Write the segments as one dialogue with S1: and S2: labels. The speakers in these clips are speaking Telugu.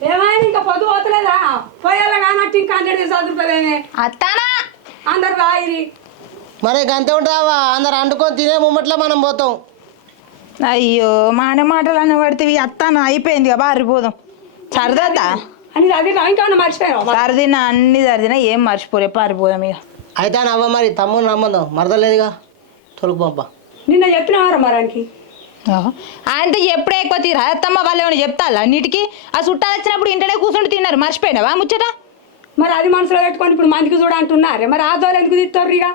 S1: ఏమైనా ఇంకా పొద్దు పోతలేదా? పోయేలా కానట్టు ఇంకా హండ్రెడ్ చదువుకోలేమే
S2: అత్తానా!
S1: అందరు రాయిరి.
S3: మరి గంతే ఉంటావా? అందరు అండుకొని తినే ముమ్మట్లో మనం పోతాం.
S2: అయ్యో మాన మాటలు అన్న పడితే అత్తానా అయిపోయింది కదా పారిపోదాం సరదా
S1: అని అది ఇంకా మర్చిపోయావు?
S2: సరదిన అన్ని సరదిన ఏం మర్చిపోలే పారిపోయాం ఇక
S3: అయితే నవ్వ మరి తమ్ముడు నమ్మందాం మరదలేదుగా? తొలుకు పంప.
S1: నిన్న చెప్పినవారా మరానికి
S2: ఆయనతో ఎప్పుడే ఎక్కువ తీరా? అత్తమ్మ వాళ్ళు ఏమైనా చెప్తాలా అన్నిటికీ? ఆ చుట్టాలు వచ్చినప్పుడు ఇంటనే కూర్చుంటూ తిన్నారు మర్చిపోయినావా ముచ్చట?
S1: మరి అది మనసులో పెట్టుకొని ఇప్పుడు మందికి చూడ అంటున్నారే. మరి ఆ దోలు ఎందుకు తీస్తారు ఇక?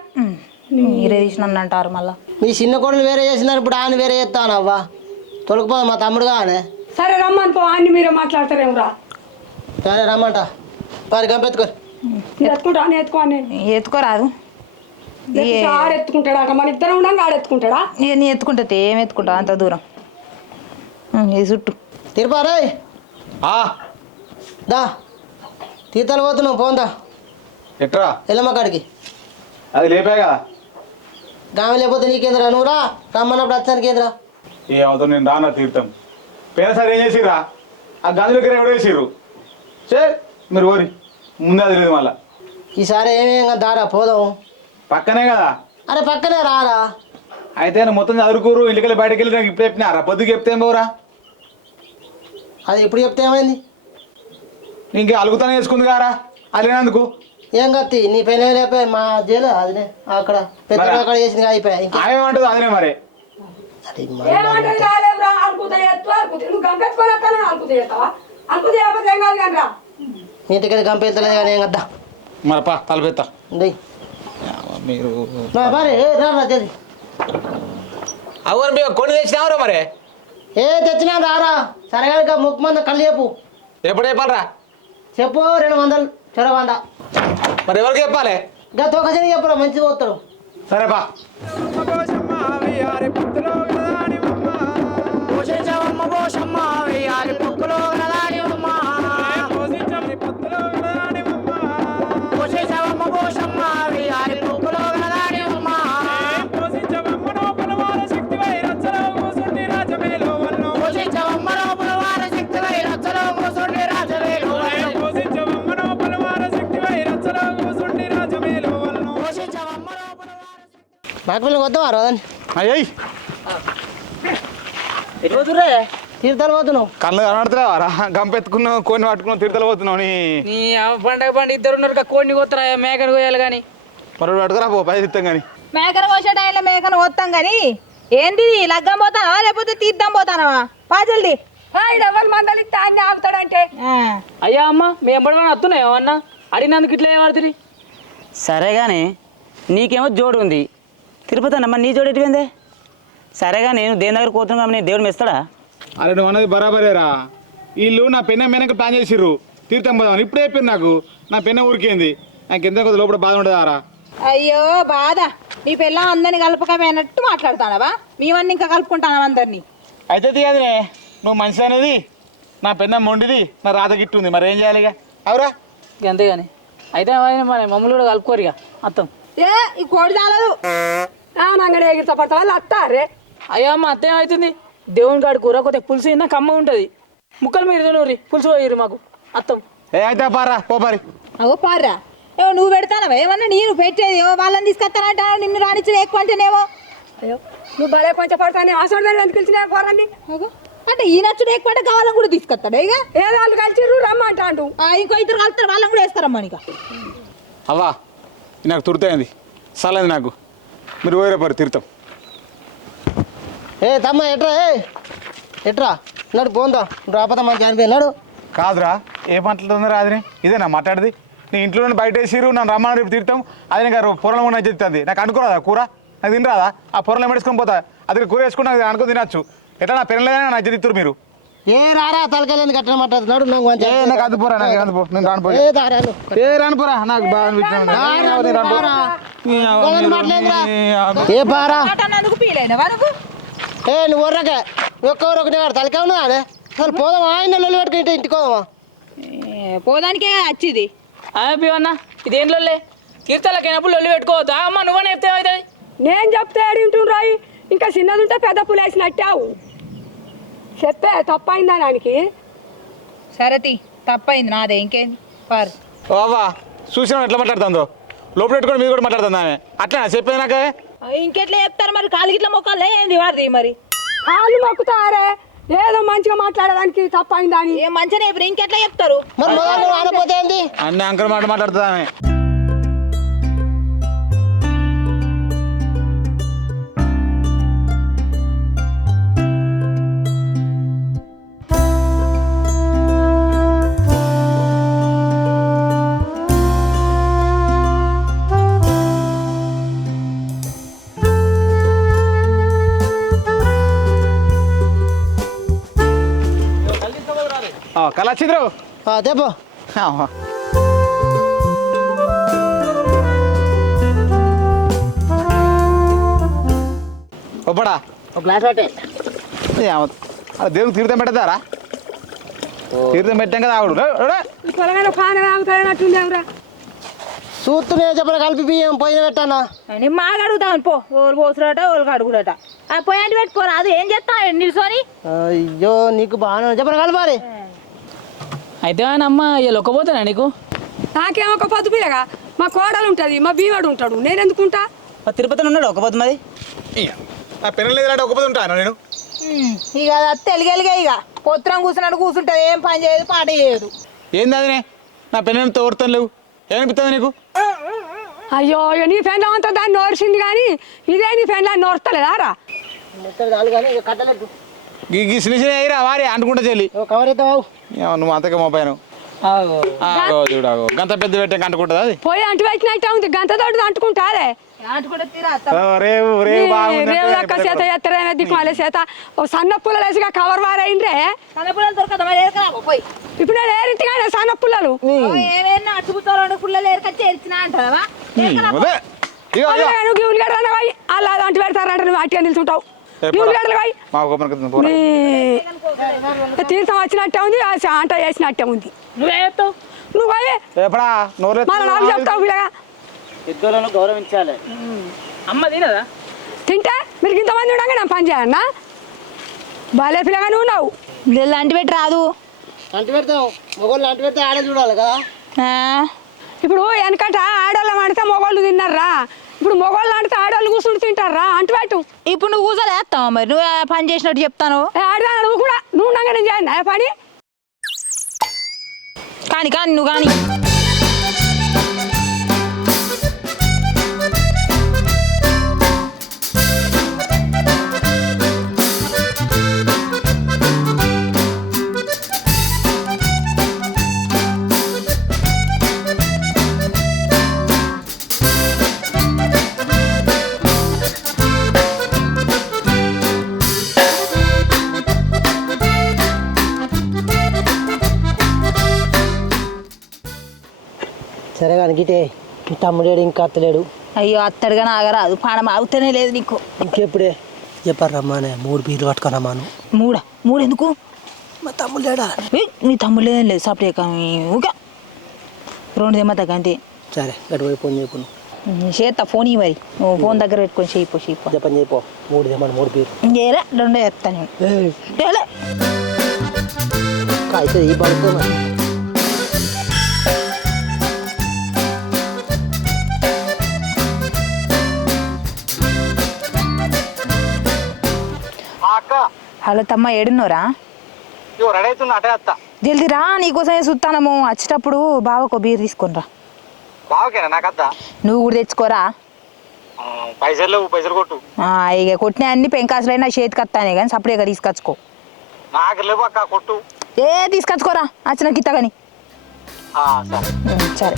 S2: మీరే తీసిన అంటారు మళ్ళా.
S3: మీ చిన్న కొడులు వేరే చేసినారు ఇప్పుడు ఆయన వేరే చేస్తాను అవ్వా? తొలకపో మా తమ్ముడు కానే
S1: సరే రమ్మని పో అన్ని మీరే మాట్లాడతారేమో రా
S3: సరే రమ్మంట. మరి గంపెత్తుకో
S1: ఎత్తుకుంటా అని ఎత్తుకోని
S2: ఎత్తుకోరాదు.
S1: ఆడెత్తుకుంటాడా? మన ఇద్దరం ఉండగా ఆడెత్తుకుంటాడా?
S2: ఇక నీ ఎత్తుకుంటా ఏం ఎత్తుకుంటావు? అంత దూరం. ఉమ్, ఇది చుట్టూ
S3: తిరుపారే
S4: ఆ,
S3: దా. తీతలు పోతున్నాం పోందా?
S4: ఎట్రా?
S3: ఎల్లమ్మ కాడికి.
S4: అది లేపా కదా
S3: గామె లేకపోతే నీకేంద్రా? నువ్వు రా. రమ్మన్నప్పుడు వచ్చానికి ఏంద్రా?
S4: ఏ అవుతావు నేను రానా తీర్థం? పేదసారి ఏం చేసిర్రా? ఆ గందులకి ఎవడు వేసిర్రు. చే మీరు ఓరి. ముందే అది లేదు మళ్ళా.
S3: ఈసారి ఏమేం దారా పోదాం.
S4: పక్కనే కదా.
S3: అరే పక్కనే రారా.
S4: అయితే నేను మొత్తం చదువుకోరు ఇంటికెళ్ళి బయటకు వెళ్ళి నాకు ఇప్పుడు చెప్పినారా పొద్దుకు చెప్తే ఏం పోరా?
S3: అది ఇప్పుడు చెప్తే ఏమైంది?
S4: ఇంకే అలుగుతానే వేసుకుంది కారా? అలిగినందుకు?
S3: ఏం కత్తి? నీ పెళ్ళి లేకపోయి మా జైలు అదినే అక్కడ. పెద్ద అక్కడ చేసింది అయిపోయా ఇంకా?
S4: ఆయమంటుంది అదినే మరి.
S3: అది
S1: ఏమంటది నువ్వు
S3: మీ ఇంటికి కంపెళ్తలేదు కానీ ఏం కద్దా
S4: మరి పా తలపెత్తా మీరు
S3: మరి ఏ రా రా జల్ది
S4: అవును మీరు కొన్ని తెచ్చినావురా మరి?
S3: ఏ తెచ్చినా రారా సరేగా ముక్కు మంద కళ్ళు చెప్పు.
S4: ఎప్పుడు చెప్పాలరా?
S3: చెప్పు రెండు వందలు చెర వంద.
S4: మరి ఎవరికి చెప్పాలి?
S3: ఇంకా తొక్కజని చెప్పురా మంచిది పోతాడు.
S4: సరే పా
S3: నాకు పిల్లలు వద్దాం రాదని?
S4: అయ్యి.
S3: తీర్థాలు పోతున్నావు.
S4: కళ్ళు కనబడతలేవారా గంపెత్తుకున్నావు కొన్ని పట్టుకున్నావు తిరుతలు పోతున్నావు నీ.
S5: నీ పండగ పండుగ ఇద్దరు ఉన్నారు కోడిని కొత్తరా మేకను కోయాలి కానీ?
S4: మరి పట్టుకురా పో పై ఇస్తాం కానీ.
S2: మేకను కోసే టైంలో మేకను వస్తాం కానీ ఏంది? లగ్గం పోతానా లేకపోతే తీర్థం పోతానవా? పాజల్ది
S1: ఆయన ఎవరు మందలు ఇస్తే అన్ని ఆగుతాడంటే
S5: అయ్యా అమ్మ మేము ఎంబడి వస్తున్నాయి ఏమన్నా? అడిగినందుకు ఇట్లా ఏమడుతుంది
S6: సరే కానీ నీకేమో జోడు ఉంది. తిరుపతి అన్నమ్మ నీ జోడు ఎటువైందే సరేగా నేను దేని దగ్గర పోతున్నాను నేను దేవుడు మెస్తాడా?
S4: అరే నువ్వు అన్నది బరాబరేరా. వీళ్ళు నా పెన్న మెనక ప్లాన్ చేసిర్రు. తీర్థం పోదామని. ఇప్పుడే చెప్పారు నాకు. నా పెన్న ఊరికేంది? నాకు ఎంత కొద్ది లోపల బాధ ఉండదారా?
S2: అయ్యో బాధ. నీ పిల్ల అందరిని కలపకపోయినట్టు మాట్లాడుతానవా? మేమన్నీ ఇంకా కలుపుకుంటానవా అందరినీ?
S4: అయితే తీయదునే నువ్వు మంచి అనేది నా పెన్న మొండిది నా రాత గిట్టుంది మరి ఏం చేయాలి ఇక అవురా
S5: అంతే కానీ అయితే మమ్మల్ని కూడా కలుపుకోరు ఇక అత్తం.
S2: ఏ ఈ కోడి చాలదు
S1: అంగడి ఎగిరితో పడతా వాళ్ళు అత్తారే?
S5: అయ్యా అమ్మ అత్త ఏమవుతుంది దేవుని కాడి కూర కొద్దిగా పులుసు అయినా కమ్మ ఉంటుంది. ముక్కలు మీరు తినూరి పులుసు పోయిర్రు మాకు. అత్తం.
S4: ఏ అయితే పారా పో మరి.
S2: అవో పార్రా. ఏమో నువ్వు పెడతానవా? ఏమన్నా నేను పెట్టేది? ఏమో వాళ్ళని తీసుకొస్తానంటా నిన్ను రానిచ్చిన ఎక్కువ అంటేనేమో
S1: అయ్యో నువ్వు భలే కొంచెం పడతానే అసలు ఎందుకు పిలిచినా పోరని
S2: అగో, అంటే ఈ నచ్చుడు ఎక్కువ అంటే కావాలని కూడా తీసుకొస్తాడు ఇక?
S1: ఏ వాళ్ళు కలిసిర్రు రమ్మంటాడు
S2: ఆ, ఇంకో ఇద్దరు కలుస్తారు వాళ్ళని కూడా వేస్తారమ్మా ఇక
S4: అవ్వా నాకు తుర్తయింది సలేదు నాకు. మీరు పోయిరా పరి తీర్థం
S3: ఏ తమ్మ ఎట్రా ఏ? ఎట్రా? నడు పోందా రాపదా మనకి అనిపోయినాడు
S4: కాదురా ఏ మాట్లాడుతుంది రాదుని ఇదేనా మాట్లాడేది. నీ ఇంట్లో నుండి బయట వేసిరు నన్ను రమ్మని రేపు తీర్థం అది నాకు పొరలో ఉన్న చెప్తుంది. నాకు అనుకోరాదా కూర? నాకు తినరాదా? ఆ పొరలో మెడుచుకొని పోతా? అది కూర వేసుకుని నాకు అనుకుని తినచ్చు. ఎట్లా నా పెనలేదని నాకు తిత్తురు మీరు?
S3: ఏ రారా తలకెళ్ళని కట్టన మాట్లాడు నడు నాకు మంచి
S4: ఏ నాకు అది పోరా నాకు అది పో నేను రాను పోయి.
S3: ఏ దారాలు
S4: ఏ రాను పోరా నాకు బాగా అనిపించింది.
S3: ఏ పారా?
S2: నువ్వు?
S3: ఏ నువ్వు వర్రక ఒక్కరు ఒకటి కాదు తలకే ఉన్నదా అదే? అసలు పోదాం ఆయన లొల్లి పెట్టుకుంటే ఇంటికి పోదామా?
S2: పోదానికే వచ్చింది
S5: అన్న ఇదేంట్లో కీర్తనలకైనప్పుడు లొల్లి పెట్టుకోవద్దా? అమ్మ నువ్వనే చెప్తే
S1: నేను చెప్తే ఇంకా చిన్నది ఉంటే పెద్ద పులు వేసినట్టావు చెప్పే తప్పైందా దానికి?
S2: సరే తీ తప్పైంది నాదే ఇంకేంది? పారు.
S4: ఓ అవ్వా చూసిన ఎట్లా మాట్లాడుతుందో? లోపల పెట్టుకొని మీరు కూడా మాట్లాడుతుంది ఆమె? అట్లా చెప్పేది నాకే?
S2: ఇంకెట్లా చెప్తారు మరి? కాలు గిట్ల మొక్కలు ఏంది వారిది మరి?
S1: కాళ్ళు మొక్కుతారే? ఏదో మంచిగా మాట్లాడడానికి తప్పైందని
S2: ఏం మంచిగా ఇప్పుడు ఇంకెట్లా చెప్తారు?
S3: మరి ఏంది?
S4: అన్ని అంకర్ మాట మాట్లాడుతుంది ఆమె? కళ వచ్చింద్రు
S3: తెపో
S4: ఒప్పడా?
S3: ఒక గ్లాస్ పట్టే.
S4: దేవునికి తీర్థం పెట్టదారా తీర్థం పెట్టాం కదా ఆవిడ.
S3: చూస్తూనే చెప్పిన కలిపి బియ్యం పోయిన పెట్టానా?
S2: నేను మాకు అడుగుతాను పో. ఓళ్ళు పోసుడట ఓళ్ళకి అడుగుడట ఆ పోయాంటి పెట్టుకోరా అది ఏం చేస్తా నిల్సొని
S3: అయ్యో నీకు బాగానే చెప్పిన కలపాలి.
S5: అయితే ఆయన అమ్మ ఇలా ఒక్కపోతానా నీకు?
S1: నాకేమో ఒక పొద్దు పిల్లగా? మా కోడలు ఉంటుంది మా భీమడు ఉంటాడు. నేను ఎందుకుంటా
S6: మరి తిరుపతిలో ఉన్నాడు ఒక పొద్దు మరి.
S4: ఆ ఎదురాట ఒకపోతే ఉంటాను నేను.
S2: ఇక తెలుగెలిగే ఇక. పొత్రం కూర్చున్నాడు కూర్చుంటుంది ఏం పని చేయదు పాట చేయదు.
S4: ఏంది అదినే? నా పెన్నులతో ఓర్తం లేవు. ఏమనిపిస్తుంది నీకు?
S1: అయ్యో ఇక నీ ఫ్రెండ్ అంతా దాన్ని నోరిసింది కానీ ఇదే నీ ఫ్రెండ్ అని నోరుతలేదా రా
S3: కట్టలేదు
S4: గీ గీ చిన్న చిన్న అయ్యిరా వారి అంటుకుంటా చెల్లి.
S3: కవర్ అవుతావు
S4: నువ్వు అంతకే మోపాను ఆగో. చూడు ఆగో. గంత పెద్ద పెట్టాక అంటుకుంటుంది అది?
S1: పోయి అంటు పెట్టినట్టే ఉంది. అంటుకుంటారే?
S2: కూడా తీరా
S4: ఓ, రేవు రేవు
S1: లెక్క చేత ఎత్తరైన దిక్కుమాలే చేత? ఓ సన్న పుల్లలు వేసిగా కవర్ వారైండ్రే?
S2: దొరకదు? ఏరుకరా? పోయి.
S1: ఇప్పుడు నేను సన్న పుల్లలు.
S2: ఏమైనా అట్టుకుతారు పుల్లలు ఏరుకొచ్చి
S1: నువ్వు ఉల్లిగడ్డ పోయి అలా అంటు పెడతారంట నువ్వు అట్టిగా నిల్చుంటావు. నీ తీర్థం వచ్చినట్టే ఉంది ఆ ఆంట చేసినట్టే ఉంది.
S5: నువ్వే చెప్తావు?
S1: నువ్వు. పోయి
S4: ఎప్పుడా నోరు
S1: మళ్ళీ నాకు చెప్తావు పిల్లగా
S6: పెద్దోళ్ళను గౌరవించాలి.
S5: అమ్మ తినదా?
S1: తింటే? మీరు ఇంతమంది ఉండగా నేను పని చేయన్నా బాలే పిల్లగా నువ్వు ఉన్నావు
S2: అంటి పెట్టి రాదు.
S3: అంటు పెడతావు? మొగోళ్ళు అంటు పెడితే ఆడే చూడాలి కదా.
S1: ఇప్పుడు వెనకట ఆడవాళ్ళం ఆడితే మొగోళ్ళు తిన్నారా? ఇప్పుడు మొగోళ్ళు ఆడితే ఆడవాళ్ళు కూర్చుని తింటారా? అంటు పెట్టు
S2: ఇప్పుడు నువ్వు కూర్చొని వేస్తావు మరి? నువ్వు పని చేసినట్టు చెప్తాను.
S1: ఆడదా నువ్వు కూడా నువ్వు ఉండగా నేను చేయండి ఆ పని?
S2: కానీ కానీ నువ్వు కానీ.
S3: మీ తమ్ముడేడు ఇంకా అత్తలేడు
S2: అయ్యో అత్తడిగా నాగరాదు పానం ఆగుతూనే లేదు నీకు.
S3: ఇంకెప్పుడే? చెప్పారు రమ్మానే మూడు బీర్లు పట్టుకొని రమ్మాను
S2: మూడ మూడు? ఎందుకు
S3: మా తమ్ముడు లేడా?
S2: నీ తమ్ముడు లేదని లేదు. సపరేట్ ఊగా రెండు తెమ్మతా అంతే.
S3: సరే గడి పోయి ఫోన్ చెప్పు
S2: చేస్తా ఫోన్ ఇవ్వ మరి. ఫోన్ దగ్గర పెట్టుకొని చేయిపో చేయిపో
S3: చెప్పని చెప్పు మూడు తెమ్మని మూడు బీర్లు.
S2: ఇంకేలా రెండు ఏలే.
S3: అయితే ఈ పడుతుంది
S2: హలో తమ్మ ఏడున్నోరా జల్దీ రా నీకోసమే చూస్తానము వచ్చేటప్పుడు బావకు బీర్ తీసుకొని రా.
S4: బావకేనా నాకు అత్త?
S2: నువ్వు కూడా తెచ్చుకోరా?
S4: పైసలు కొట్టు.
S2: ఇక కొట్టిన అన్ని పెంకాసులైనా చేతికి వస్తానే కానీ సపరేట్గా తీసుకొచ్చుకో.
S4: నాకు లేవు అక్క కొట్టు.
S2: ఏ తీసుకొచ్చుకోరా వచ్చిన గిత్త కానీ
S4: సరే.
S2: సరే.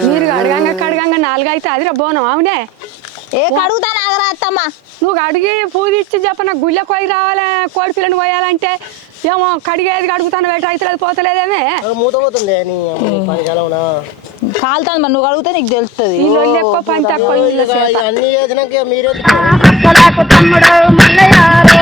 S1: మీరు అడగంగా కడగంగా నాలుగు అయితే అది బోనం అవునే?
S2: ఏ కడుగుతా నాగరా అత్తమ్మ?
S1: నువ్వు అడిగి పూజ ఇచ్చి చెప్పన గుళ్ళ కోయి రావాలి కోడి పిల్లని పోయాలంటే? ఏమో కడిగేది కడుగుతాను వెట అయితే అది పోతలేదేమే
S2: కాలుతాను మరి నువ్వు కడిగితే నీకు తెలుస్తుంది.
S1: ఈ లొల్లి ఎక్కువ పని తక్కువ ఇల్లు చేత.
S3: అన్ని చేసినాక మీరే
S4: అదే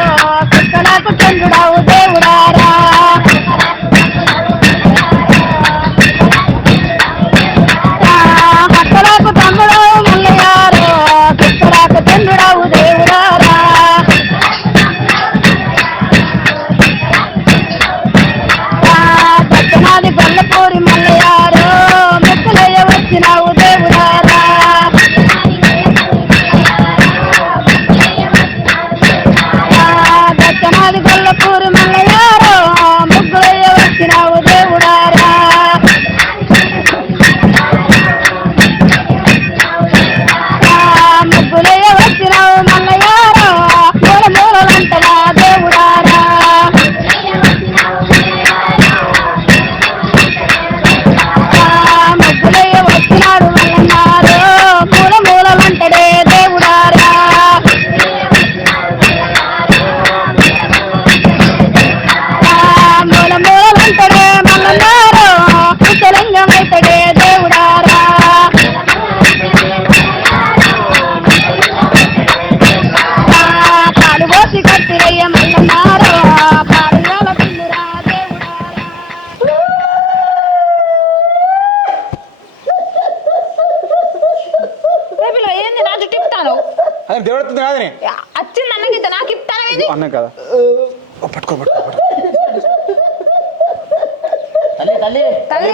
S6: తల్లి తల్లి.
S2: తల్లి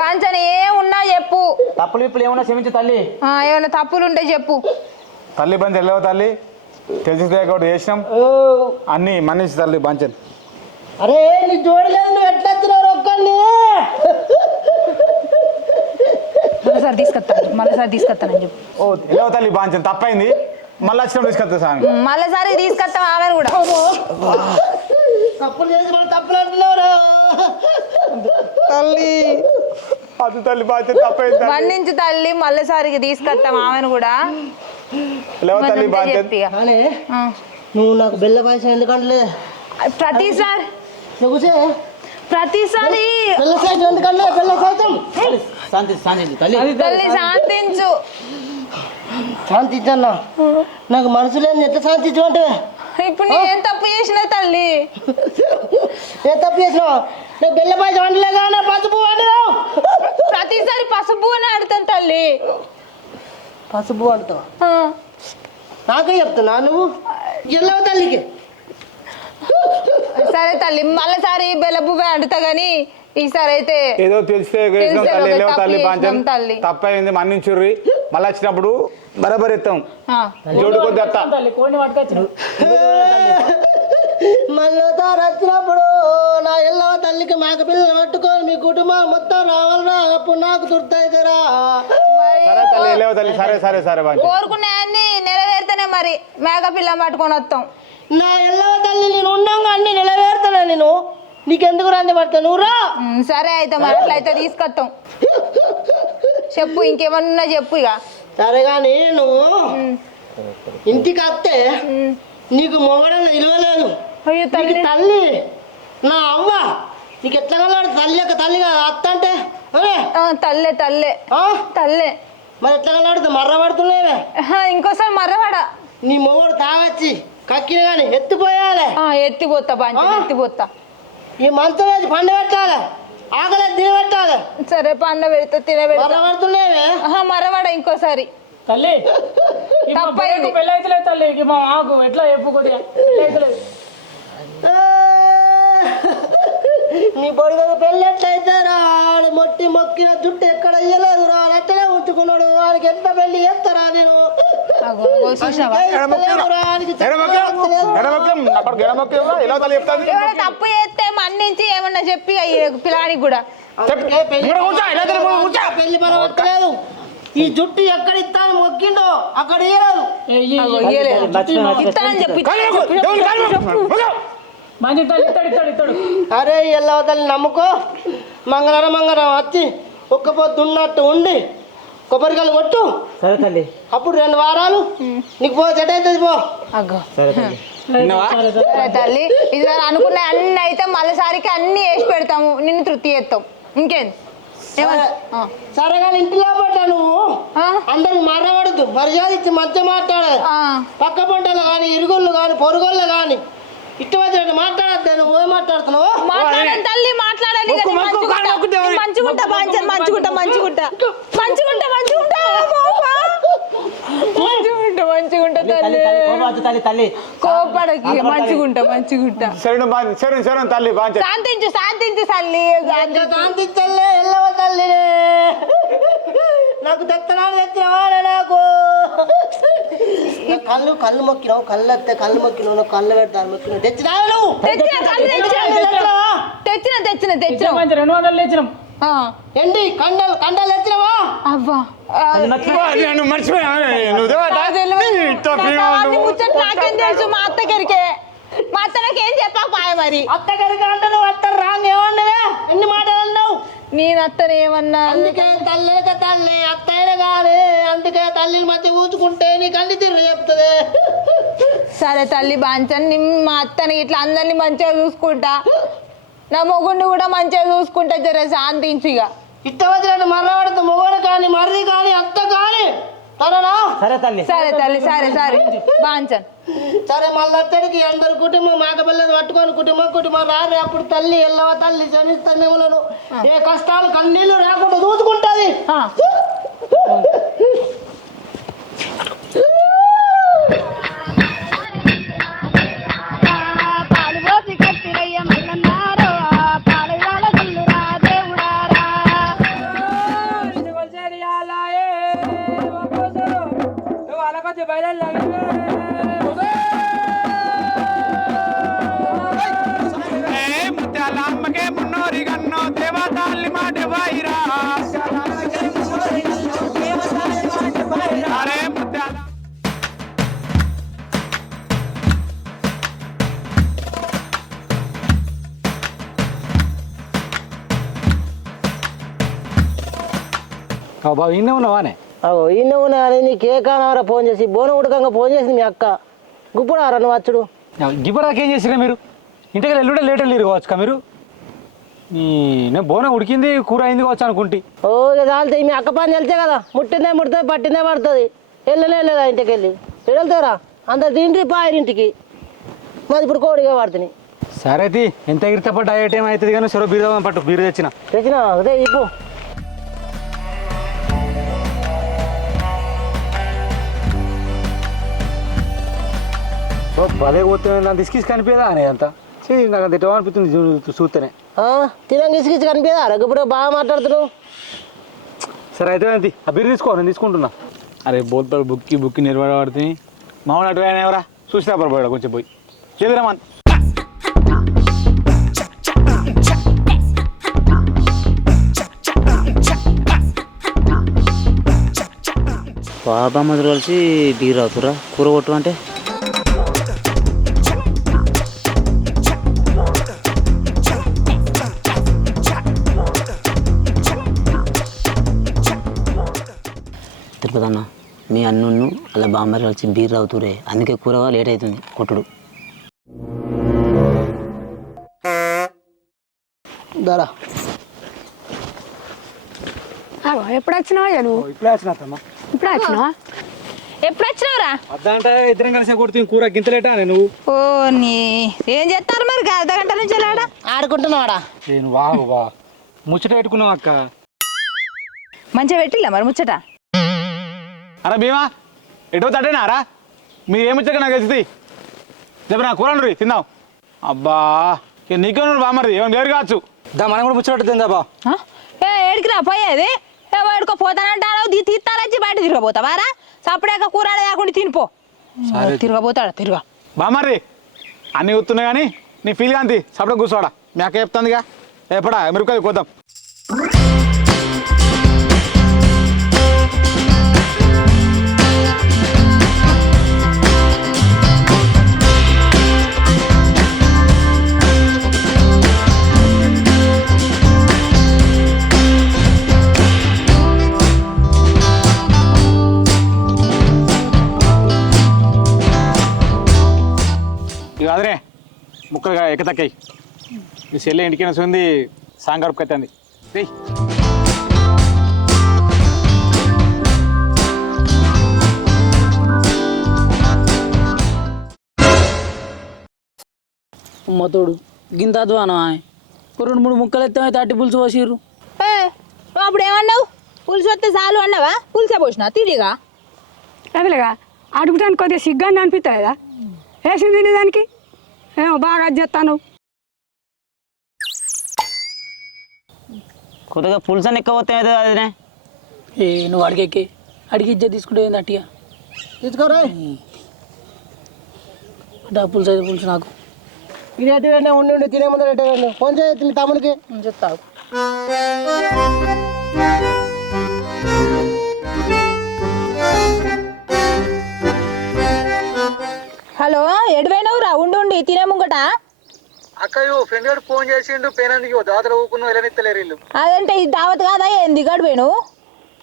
S4: బాంచన్.
S2: ఏ ఉన్నా చెప్పు.
S6: తప్పులు ఇప్పుడు ఏమన్నా క్షమించు తల్లి.
S2: ఆ, ఏమైనా తప్పులు ఉంటే చెప్పు.
S4: తల్లి బంచి వెళ్ళవు తల్లి? తెలిసి ఒకటి చేసినాం. అన్ని మన్నించి తల్లి బంచన్.
S3: అరే నీ జోడలేదు నువ్వు ఎట్లా వచ్చినావు ఒక్కడిని?
S2: మరోసారి తీసుకొస్తాను మరోసారి తీసుకొస్తానని చెప్పు.
S4: ఓ వెళ్ళవు తల్లి బాంచన్ తప్పైంది. మళ్ళీ వచ్చినప్పుడు తీసుకొస్తా సాంగ్.
S2: మళ్ళీసారి తీసుకొస్తాం ఆమెను కూడా.
S3: తప్పులు చేసి మనం తప్పులు అంటున్నావురా.
S4: తల్లి. అది తల్లి బాంచన్ తప్పైంది.
S2: మన్నించు తల్లి మళ్ళీసారికి తీసుకొస్తాం ఆమెను కూడా.
S4: లేవు తల్లి.
S3: కానీ
S2: ఆ.
S3: నువ్వు నాకు బెల్ల పాయసం ఎందుకంటలే?
S2: ప్రతిసారి
S3: నువ్వు చే.
S2: ప్రతిసారి
S3: బెల్ల ఎందుకంటే బెల్ల
S6: తల్లి, శాంతి శాంతి తల్లి.
S2: తల్లి శాంతించు.
S3: నాకు మనసు లేని ఎట్లా శాంతి ఇచ్చమంటే
S2: ఇప్పుడు నేను ఏం తప్పు చేసిన తల్లి?
S3: ఏ తప్పు చేసినావు? నేను బెల్ల పాయసం వండలేగా నా పసుపు వండినావు.
S2: ప్రతిసారి పసుపు అని ఆడతాను తల్లి.
S3: పసుపు వండుతావా?
S2: ఆ.
S3: నాకే చెప్తున్నా నువ్వు. ఎల్లవ తల్లికి.
S2: సరే తల్లి మళ్ళీసారి బెల్లబువ్వే అంటుతా గాని ఈసారి అయితే
S4: ఏదో తెలిస్తే తల్లి తల్లి
S2: తల్లి.
S4: తప్పైంది మన్నించుర్రి. మళ్ళీ వచ్చినప్పుడు బరాబర్ ఎత్తాం.
S2: ఆ.
S4: జోడు కొద్ది అత్త.
S3: మళ్ళీ వచ్చినప్పుడు నా ఎల్లవ తల్లికి మాక పిల్లలు పట్టుకొని మీ కుటుంబం మొత్తం రావాలరా? అప్పుడు నాకు దుర్తయితేరా
S4: సరే తల్లి లేవు తల్లి సరే సరే సరే
S2: కోరుకున్నాయన్ని నెరవేరితేనే మరి. మేక పిల్ల పట్టుకొని వస్తాం.
S3: నా ఎల్లవ తల్లి నేను ఉండంగా అన్ని నిలవేరుతానా నేను. నీకెందుకు రంది పడతా నువ్వు రా.
S2: సరే అయితే మరి అట్లయితే తీసుకొస్తాం చెప్పు ఇంకేమన్నా చెప్పు ఇక.
S3: సరే కానీ నువ్వు ఇంటికి వస్తే. నీకు మొగడన్న ఇలవలేదు
S2: అయ్యో తల్లి.
S3: తల్లి. నా అవ్వ. నీకు ఎట్లా కలవాడు తల్లి యొక్క తల్లి కాదు అత్త అంటే.
S2: తల్లే తల్లే? తల్లే.
S3: మరి ఎట్లా కలవాడుతుంది మర్ర పడుతున్నావే
S2: ఇంకోసారి మర్రవాడ
S3: నీ మొగడు తాగొచ్చి కక్కిన కానీ ఎత్తిపోయాలి.
S2: ఎత్తిపోతా
S3: ఆ?
S2: ఎత్తిపోతా.
S3: ఈ మంచం వేసి పండు పెట్టాలి. ఆకలి తిని పెట్టాలి.
S2: సరే పండ పెడతా తినబెడతా. ఆహా, మర్రవాడ ఇంకోసారి.
S5: తల్లి
S2: తప్పైంది.
S5: బిడ్డకు పెళ్ళి అవుతలేదు తల్లి. మా ఆకు ఎట్లా చెప్పు కొద్దిగా.
S3: నీ బొడిగకు పెళ్ళి ఎట్లయితారా ఆడు మొట్టి మొక్కిన జుట్టు ఎక్కడ ఇయ్యలేదు రా అట్టనే ఉంచుకున్నాడు. వాడికి ఎంత పెళ్ళి చేస్తారా నేను?
S2: తప్పు చేస్తే మన్నించి ఏమన్నా చెప్పి ఈ పిల్లానికి కూడా.
S3: పెళ్ళి పరవట్లేదు ఈ జుట్టు ఎక్కడ ఇస్తాను మొక్కిండో అక్కడ ఇయ్యలేదు.
S2: ఇస్తానని చెప్పి
S3: అరే ఎల్లవతల్ని నమ్ముకో. మంగళవారం మంగళవారం వచ్చి ఒక్క పొద్దు ఉన్నట్టు ఉండి కొబ్బరికాయలు కొట్టు.
S6: సరే తల్లి.
S3: అప్పుడు రెండు వారాలు. నీకు పో సెట్ అవుతుంది పో.
S2: అగ్గో
S6: సరే తల్లి
S2: ఇది అనుకున్న అన్ని అయితే మళ్ళీసారికి అన్ని వేసి పెడతాము నిన్ను తృప్తి చేస్తాం ఇంకేంది ఏమన్నా ఆ.
S3: సరే కానీ ఇంటిలో పడ్డా నువ్వు? అందరికి మాట్లాడద్దు మర్యాద ఇచ్చి మంచిగా మాట్లాడాలి
S2: ఆ.
S3: పక్క పంటలు కానీ ఇరుగుళ్ళు కానీ పొరుగుళ్ళు కానీ ఇష్టమైతే మాట్లాడద్దు నువ్వు ఏం మాట్లాడుతున్నావు
S2: మాట్లాడాలి తల్లి మాట్లాడాలి ఇక నేను
S4: మొక్కు, మొక్కు, కాలు మొక్కు
S2: మంచిగుంటా.
S4: దేవుని.
S2: మంచిగుంటా మంచి మంచిగుంటా మంచిగుంటా మంచిగుంటా మంచిగుంటా మోపా. మంచిగుంటా మంచిగుంటా
S6: తల్లి
S2: తల్లి
S6: తల్లి కోపవద్దు తల్లి తల్లి
S2: కోపడకి మంచిగుంటా మంచిగుంటా
S4: శరణు బా- శరణు శరణు తల్లి
S2: శాంతించు శాంతించు తల్లి శాంతించు.
S3: తల్లే ఎల్లవ నాకు తెత్తనాలు తెచ్చినవాడే నాకు కళ్ళు కళ్ళు మొక్కినావు కళ్ళు వస్తే కళ్ళు మొక్కినావు నాకు కళ్ళు పెడతాను మొక్కినావు తెచ్చినావు
S2: తెచ్చిన తెచ్చిన? తెచ్చిన తెచ్చిన
S5: రెండు వందలు తెచ్చినాం.
S3: ఎండి కండలు కండలు తెచ్చినావా
S2: అవ్వా. ఆ,
S6: తల్లి మర్చిపో
S4: నువ్వు మర్చిపోయా నువ్వు దేవత?
S2: నాకు తెలియదు.
S4: నీ ఇంట్లో
S2: నాకు
S4: ప్రేమ
S2: అవన్నీ
S4: నువ్వు.
S2: ముచ్చట నాకేం తెలుసు మా మా అత్త నాకేం చెప్పాయ మరి?
S3: అత్తగారికి అంటే నువ్వు అత్త రాంగ్ ఏమన్నావే? ఎన్ని మాటలు అన్నావు?
S2: నేను అత్తను ఏమన్నా?
S3: అందుకే తల్లి తల్లి అత్తయ్య కానీ అందుకే తల్లిని మధ్య ఊచుకుంటే తిరిగి చెప్తుంది.
S2: సరే తల్లి బాంచన్ మా అత్తని ఇట్లా అందరినీ మంచిగా చూసుకుంటా. నా మొగుడిని కూడా మంచిగా చూసుకుంటా జర శాంతించు ఇక
S3: ఇష్టవచ్చినట్టు మర్రవాడితే మొగడు కానీ మర్రి కానీ అత్త కానీ. సరేనా?
S6: సరే తల్లి.
S2: సరే తల్లి సరే సరే. బాంచన్.
S3: సరే మళ్ళీ అత్తడికి అందరు కుటుంబం మేకపిల్లలు పట్టుకొని కుటుంబం కుటుంబం రారు. అప్పుడు తల్లి ఎల్లవ తల్లి శనిస్తా మిమ్మలను ఏ కష్టాలు కన్నీళ్ళు రాకుండా చూసుకుంటుంది.
S7: బాబు ఇన్నే ఉన్నావానే
S3: అగో ఈయన ఉన్నా కానీ నీకు ఏ కానవరా ఫోన్ చేసి బోనం ఉడకంగా ఫోన్ చేసింది మీ అక్క. గుప్పుడు ఆరా నువ్వు వచ్చుడు
S7: గిబ్బరాకి ఏం చేసిరా మీరు? ఇంటికి ఎల్లుడే లేట్ వెళ్ళి కావచ్చు మీరు? ఈ నేను బోనం ఉడికింది కూర అయింది కావచ్చు అనుకుంటి.
S3: ఓ ఇక చాలితే మీ అక్క పని వెళ్తే కదా. ముట్టిందే ముడుతుంది పట్టిందే పడుతుంది. వెళ్ళలే లేదా ఇంటికి వెళ్ళి? వెళ్తారా అంత తిండి పాయింటికి మాది ఇప్పుడు కోడిగా పడుతుంది
S7: సరే తీ ఎంత ఎగిరితే పట్టు అయ్యే టైం అవుతుంది కానీ సరే బీరు పట్టు బీరు తెచ్చిన.
S3: తెచ్చిన? అదే ఇప్పు
S7: భలే పోతుంది నాకు తీసుకీసి కనిపించదా? అనే అంత. చీ, నాకు అది ఎటో అనిపిస్తుంది చూ- చూస్తేనే.
S3: తినంగా ఇసుకిచ్చి కనిపించదా? ఇప్పుడు బాగా మాట్లాడుతున్నావు.
S7: సరే అయితే ఏంటి? ఆ బీరు తీసుకో నేను తీసుకుంటున్నా.
S4: అరే బోల్పడు బుక్కి బుక్కి నిలబడబడుతుంది మామూలు అటు ఆయన ఎవరా? చూసినా పడిపోయాడు కొంచెం పోయి. చేదిరా మన్
S6: బాబా మొదలు కలిసి బీరు అవుతురా కూర కొట్టు అంటే? మీ అన్నున్ను అలా బామ్మరి కలిసి బీరు అవుతురే అందుకే కూర లేట్ అవుతుంది కొట్టుడు.
S3: దరా.
S1: ఎప్పుడు వచ్చినావా ఇక నువ్వు?
S7: ఇప్పుడే వచ్చిన అత్తమ్మ.
S1: ఇప్పుడు వచ్చినావా?
S2: ఎప్పుడు వచ్చినావురా
S7: అద్దంటే ఇద్దరం కలిసి కొడుతుంది కూర గింతలేటా నువ్వు?
S2: ఓ నీ ఏం చేస్తారు మరి అర్ధ గంట నుంచి వెళ్ళాడా
S3: ఆడుకుంటున్నావాడా?
S7: నేను వాగు వా ముచ్చట పెట్టుకున్నావు అక్క?
S2: మంచిగా పెట్టిల్లా మరి ముచ్చట?
S4: అరే భీమా ఎటో తట్టేనారా మీరు ఏమిచ్చాక నాకు తెలిసి చెప్పి నా కూర రీ తిందాం. అబ్బా ఇక నీకే బామరిది ఏమైనా వేరు కావచ్చు?
S7: దా మనం కూడా ముచ్చట బా.
S2: ఆ? ఏ ఏడికిరా పోయేది ఏ వాడుకో పోతానంటాడు తీస్తారచ్చి బయట తిరగబోతావారా సప్పుడేక కూర లేకుండా తినిపో తిరగబోతాడు తిరగ.
S4: బామర్రి అన్నీ వస్తున్నాయి కానీ నీ ఫీల్ కాంతి. సపడ కూర్చోడా మీ అక్క చెప్తుందిగా. ఎప్పుడా మిరపకాయ కోద్దాం. అదరే ముక్కలుగా ఎక్కతక్కయి ఈ సెల్లె ఇంటికి వస్తుంది సాంగడుపు కట్టింది రేయ్.
S5: మొత్తోడు గింత అధ్వానం ఆయ్. రెండు మూడు ముక్కలు ఎత్తామైతే అట్టి పులుసు పోసిర్రు.
S2: ఏ అప్పుడు ఏమన్నావు? పులుసు వస్తే చాలు అన్నావా? పులుసే పోసిన? తిరిగా.
S1: అదిలేగా అడుగుటానికి కొద్దిగా సిగ్గాన్ని అనిపిస్తుంది కదా వేసింది తినే దానికి ఏమో బాగా అది చేస్తాను
S6: కొద్దిగా పులుసు అని ఎక్క పోతే అదినే
S5: ఏ నువ్వు అడిగెక్కి అడిగి ఇజ్జత్ తీసుకుంటే ఏంది అట్టిగా
S3: తీసుకోరా
S5: అంటే ఆ పులుసు అయితే పులుసు నాకు
S3: ఇది ఎటు ఉండి ఉండి తినే ముందర ఎటు వెళ్ళు. ఫోన్ చేయొచ్చు మీ తమ్ముడికి
S5: చెప్తావు
S2: హలో ఎటువైనవురా ఉండి ఉండి తినే ముంగట.
S7: అక్కయ్యో ఫ్రెండ్ గారు ఫోన్ చేసిండు పేనందుకు దాతలు ఊకున్నావు వెళ్ళనిత్తలేరు ఇల్లు
S2: అదంటే ఇది దావత్ కాదా ఏంది గడిపోయాను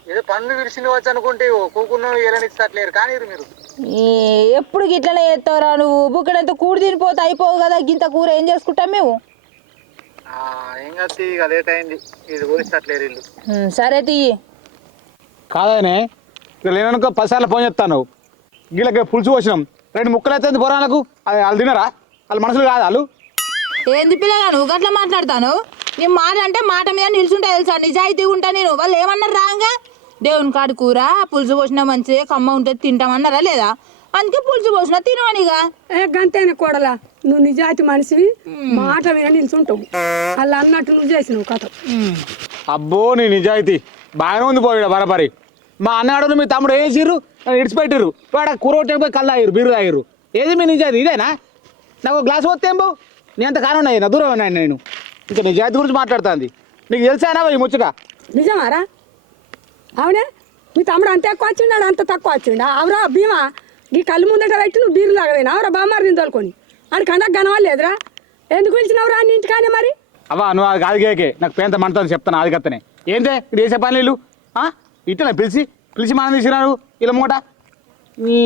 S7: ఏదో పన్ను విరిసింది వచ్చు అనుకుంటే కూకున్నావు వెళ్ళనిస్తట్లేరు కానీ మీరు.
S2: ఎప్పుడు గిట్లనే చేస్తావురా నువ్వు? బుక్కడంత కూడి తినిపోతే అయిపోవు కదా గింత కూర ఏం చేసుకుంటాం మేము?
S7: ఏం కాదు ఇక లేట్ అయింది ఇది ఊరిస్తట్లేరు ఇల్లు
S2: ఉమ్, సరే తీయి
S4: కాదనే ఇక్కడ లేననుకో పదిసార్లు ఫోన్ చేస్తాను వీళ్ళకి పులుసు పోసినాం. రెండు ముక్కలు అయితే పోరాలకు అది వాళ్ళు తినరా? వాళ్ళ మనసులు కాదు వాళ్ళు.
S2: ఏంది పిల్లగా నువ్వు గట్లా మాట్లాడతాను? నీ మాట అంటే మాట మీద నిల్చుంటా తెలుసా? నిజాయితీ ఉంటా నేను. వాళ్ళు ఏమన్నారు రాంగా? దేవుని కాడి కూర పులుసు పోసిన మంచిగా కమ్మ ఉంటుంది తింటామన్నారా లేదా? అందుకే పులుసు పోసిన తినవనిగా.
S1: ఏ గంతేనే కోడలా నువ్వు నిజాయితీ మనిషివి మాట విన నిల్చుంటావు. అలా అన్నట్టు నువ్వు చేసినావు కథ.
S4: అబ్బో నీ నిజాయితీ. బాగానే ఉంది పోయాడు బరబరి. మా అన్నాడు మీ తమ్ముడు వేసిర్రు ఇడిచిపెట్టిర్రు. వాడు కూర కొట్టకపోయి కళ్ళు తాగిర్రు బీరు తాగిర్రు ఏది మీ నిజాది ఇదేనా? నాకు గ్లాస్ పోతే ఏం బావు? నీ అంత కారణం ఉన్నాయి నా దూరం ఉన్నాను నేను. ఇంకా నీ జాతి గురించి మాట్లాడుతుంది. నీకు తెలిసానా ఈ ముచ్చట?
S1: నిజమారా అవునే? మీ తమ్ముడు అంత ఎక్కువ వచ్చిండాడు అంత తక్కువ వచ్చిండా? అవురా భీమా ఈ కళ్ళు ముందట పెట్టి నువ్వు బీరు లాగలేనా? అవురా బామ్మారిని తోలుకొని. ఆడు కండకు కనవాలేదురా ఎందుకు పిలిచినావురా అన్ని ఇంటికానే మరి?
S4: అవ్వా నువ్వు అది కాదు కేకే. నాకు పేంత మంటని చెప్తాను అది కత్తనే ఏందే ఇది వేసే పని వీళ్ళు ఇట్లా పిలిచి పిలిచి మనం తీసిరారు ఇలా మూట. నీ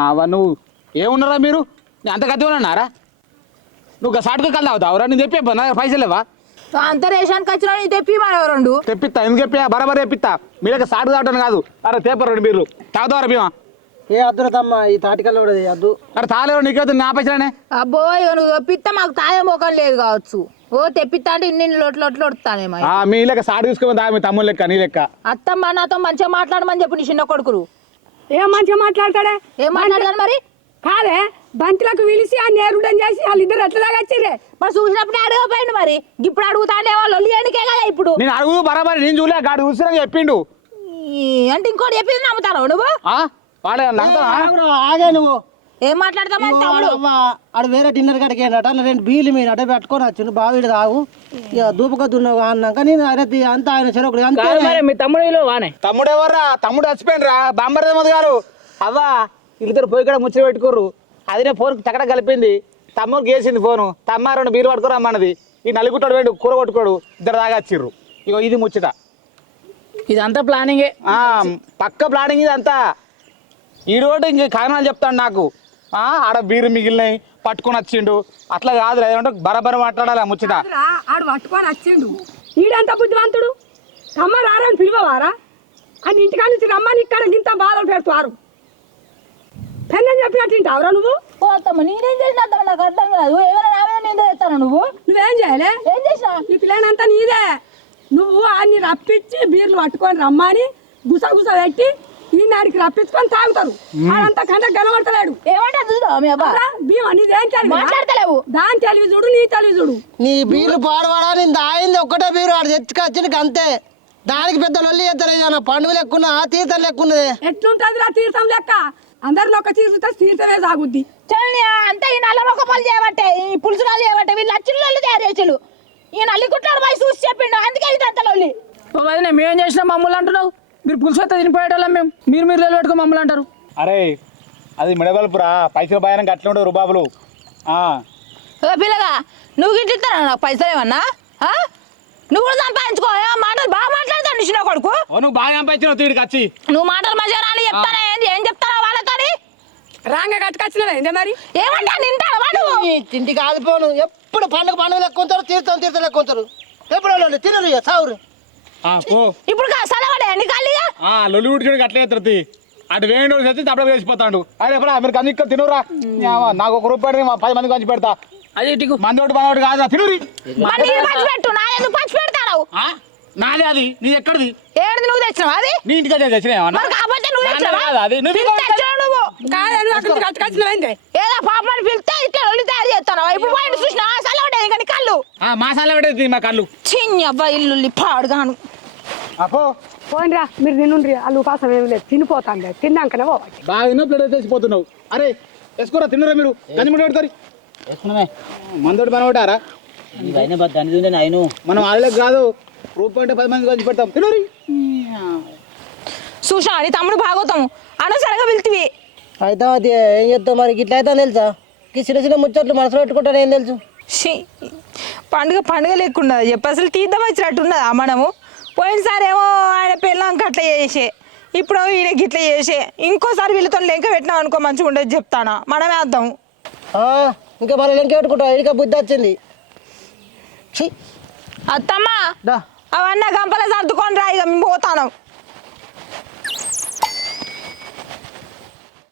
S4: అవ్వ నువ్వు ఏమున్నారా మీరు? అంత కత్తి ఉన్నారా? నువ్వు సాటుగా కళ్ళు అవుతావురా నేను చెప్పే నా దగ్గర పైసలు లేవా?
S2: అంత రేషన్కి వచ్చిన నీ తెప్పి మన రెండు?
S4: తెప్పిస్తా ఎందుకు చెప్పా బరాబర్ తెప్పిస్తా మీ దగ్గర సాటు తాగటం కాదు. అరే తేపరు రెండు మీరు. తాగుతావరా భీమా?
S3: ఏ అద్దురా తమ్మ ఈ తాటికల్లో కూడా అద్దు
S4: అరే తాలేవు నీకేదో నా పైసలనే?
S2: అబ్బో ఇక నువ్వు తెప్పిస్తా మాకు తాగే మొఖం లేదు కావచ్చు. ఓ తెప్పిస్తా అంటే ఇన్ని లోట్లు లోట్లు వస్తానేమో
S4: ఆ, మీ లెక్క తీసుకుని తాగు మీ తమ్ముడు లెక్క నీ లెక్క.
S2: అత్తమ్మ నాతో మంచిగా మాట్లాడమని చెప్పు నీ చిన్న కొడుకులు.
S1: ఏం మంచిగా మాట్లాడతాడే?
S2: ఏం మాట్లాడతాను మరి?
S1: కాదే బంతులకు పిలిచి ఆ నేరుడని చేసి వాళ్ళిద్దరు ఎట్లా తాగచ్చిర్రే?
S2: మరి చూసినప్పుడు అడగపోయింది మరి. ఇప్పుడు అడుగుతానే వాళ్ళు ఒళ్ళియానికే కదా ఇప్పుడు?
S4: నేను అడుగు బరాబర్ నేను చూలే గాడి చూసినా చెప్పిండు.
S2: అంటే ఇంకోటి చెప్పింది నమ్ముతారు నువ్వు?
S3: ఆగే నువ్వు.
S2: ఏం మాట్లాడతామని తమ్ముడు?
S3: ఆడు వేరే డిన్నర్ కాడికి వెళ్ళాట రెండు బీలు మీరు అటే పెట్టుకొని వచ్చిండు బావిడి తాగు. ఇక దూపకొద్దు ఉన్నావు అన్నాక నేను అరే అంతా ఆయన చెరొకడు అంతే
S5: మీ తమ్ముడు వానే.
S4: తమ్ముడు ఎవర్రా తమ్ముడు చచ్చిపోయినరా బాంబరదేమది గారు. అవ్వా ఇద్దరు పోయి కూడా ముచ్చట పెట్టుకోరు అదినే ఫోన్ చక్కడ కలిపింది. తమ్ముడికి వేసింది ఫోను. తమ్మ రెండు బీరు పట్టుకోరు అమ్మన్నది ఈ నలుగుతాడు వేడు కూర కొట్టుకోడు ఇద్దరు దాకా వచ్చిర్రు ఇగో ఇది ముచ్చట.
S5: ఇదంతా ప్లానింగే
S4: ఆ, పక్క ప్లానింగ్ ఇది అంతా ఈడోటి ఇంక కారణాలు చెప్తాడు నాకు. ఆడ బీరు మిగిలినాయి పట్టుకొని వచ్చిండు. అట్లా కాదు ఏమంటే బరబర మాట్లాడాలి ఆ ముచ్చట.
S1: రా, ఆడు పట్టుకొని వచ్చిండు. ఈడంత బుద్ధివంతుడు అమ్మ రారని పిలువవారా? అని ఇంటికాడ నుంచి రమ్మని ఇక్కడ ఇంత బాధలు పెడతారు. పెన్నని చెప్పినట్టు వింటావురా నువ్వు?
S2: ఓ అత్తమ్మ నేనేం చేసిన అత్తమ్మ నాకు అర్థం కాదు. ఏమైనా నా మీద నింద చేస్తాను నువ్వు?
S1: నువ్వేం చేయలే?
S2: ఏం చేసినా?
S1: ఈ పిల్లనంతా నీదే. నువ్వు అన్ని రప్పించి బీర్లు పట్టుకొని రమ్మని గుస గుస పెట్టి ఈ నాడికి రప్పించుకొని తాగుతారు. అదంతా కంట కనబడతలేడు
S2: ఏమంటా చూద్దాం
S1: భీమా నీదేం తెలివి
S2: మాట్లాడతలేవు.
S1: దాని తెలివి చూడు నీ తెలివి చూడు.
S3: నీ బీర్లు పాడవాడా? నేను దాయింది ఒక్కటే బీరు ఆడు తెచ్చుకొచ్చింది అంతే. దానికి పెద్ద లొల్లి చేస్తారు ఏదైనా పండుగ లెక్కున్నా తీర్థం లెక్కున్నది.
S1: ఎట్లుంటది రా తీర్థం లెక్క? అందరిలో ఒక తీర్థం తీర్థమే సాగుద్ది.
S2: చల్ని అంతా ఈ నల్ల మొక్క పళ్ళు చేయబట్టే ఈ పులుసు రాళ్ళు చేయబట్టే వీళ్ళు అచ్చులు వాళ్ళు తయారు ఈ నల్లి కుట్లాడు పోయి చూసి చెప్పిండు అందుకే ఇది అంత లొల్లి.
S5: మేమేం చేసినా? మమ్మల్ని అంటున్నావు? మీరు పులుసు వస్తే తినిపోయేటోళ్ళం మేము. మీరు మీరు పెట్టుకో మమ్మల్ని అంటారు.
S4: అరే అది మిడవల్పురా. పైసలు భయానికి అట్లా ఉండవు రుబాబులు.
S2: పిల్లగా నువ్వు గిట్ల ఇస్తానా నాకు పైసలు ఏమన్నా? ఆ? నువ్వు కూడా సంపాదించుకో. ఏ మాటలు బాగా మాట్లాడతాను చిన్న కొడుకు.
S4: ఓ నువ్వు బాగా సంపాదించినావు తీడికి వచ్చి.
S2: నువ్వు మాటలు మంచిగా రాని చెప్తానే ఏంది ఏం చెప్తానో వాళ్ళతోని?
S1: రాంగ కట్టుకొచ్చినవే మరి?
S2: ఏమంటా నింటాడు వాడు
S3: నీ తిండికి ఆదిపోను ఎప్పుడు పండుగ పండుగ లెక్కుంటారు తీర్థం తీర్థం లెక్కుంటారు. ఎప్పుడు వాళ్ళు తినరు ఇక సావురు
S2: ఇప్పుడు సలవాడే ఖాళీగా
S4: ఆ లొల్లి ఉడికి అట్లే ఎత్తుతుంది అటు వేయండి చచ్చి తప్పడే వేసిపోతాడు అరే ఎప్పుడా? మీరు ఇక్కడ తినురా? నాకు ఒక రూపాయి మా పది మందికి పంచి పెడతా.
S5: అది
S4: మంది ఒకటి మనోటి కాదు తినురి.
S2: పెట్టు నా ఎందుకు పంచి పెడతావు
S4: ఆ? నాదే అది. నీ ఎక్కడిది?
S2: ఏడు నువ్వు తెచ్చినావు అది?
S4: నీ ఇంటికి వచ్చి
S2: తెచ్చినావా?
S4: కాదు అది. నువ్వు
S2: పిలిచి తెచ్చినావు నువ్వు?
S1: కాదే నువ్వు అక్కడి నుంచి కట్టుకొచ్చినవేందే
S2: ఏదో పాపని పిలిస్తే ఇట్లా ఒళ్ళు తయారు చేస్తాను ఇప్పుడు చూసినా సలవాడే ఇంకా కళ్ళు?
S4: మాసాల పెట్టేది మా కళ్ళు.
S2: చిన్ని అబ్బా ఇల్లు పాడుగాను.
S1: పోయినరా మీరు తినుండ్రి వాళ్ళు ఉపాసం ఏమి లేదు. తినిపోతాండే తిన్నాకనే పోవాలి
S4: బాగా తిన్నా ప్లేట్ తెచ్చిపోతున్నావు అరే వేసుకోరా తిన్నరా మీరు? గంజి ముడి పెడతారు.
S6: వేసుకున్నామే. బాగా దాని చూడండి అయిను
S4: మనం వాళ్ళకి కాదు రూపాయి అంటే పది మంది పంచి పెడతాం. తినురి.
S2: చూసినా నీ తమ్ముడు భాగవతం అనవసరంగా పిలిచివి
S3: అయితే అది ఏం చేస్తావు మరి? ఇట్లా అయితే తెలుసా? ఈ చిన్న చిన్న ముచ్చట్లు మనసులో పెట్టుకుంటాను ఏం తెలుసు?
S2: పండుగ పండుగ లేకుండా చెప్పి అసలు తీర్థం వచ్చినట్టున్నదా మనము? పోయినసారి ఏమో ఆయన పిల్లంకి అట్లా చేసే. ఇప్పుడు ఈయన గిట్ల చేసే. ఇంకోసారి వీళ్ళతో లెంక పెట్టినాం అనుకో మంచిగా ఉండేది చెప్తానా? మనమే అద్దాం
S3: ఆ, ఇంకా మన లెంక పెట్టుకుంటా. ఇంకా బుద్ధి వచ్చింది.
S2: అత్తమ్మా అవన్నీ గంపల సర్దుకొని రా ఇక మేము పోతాను.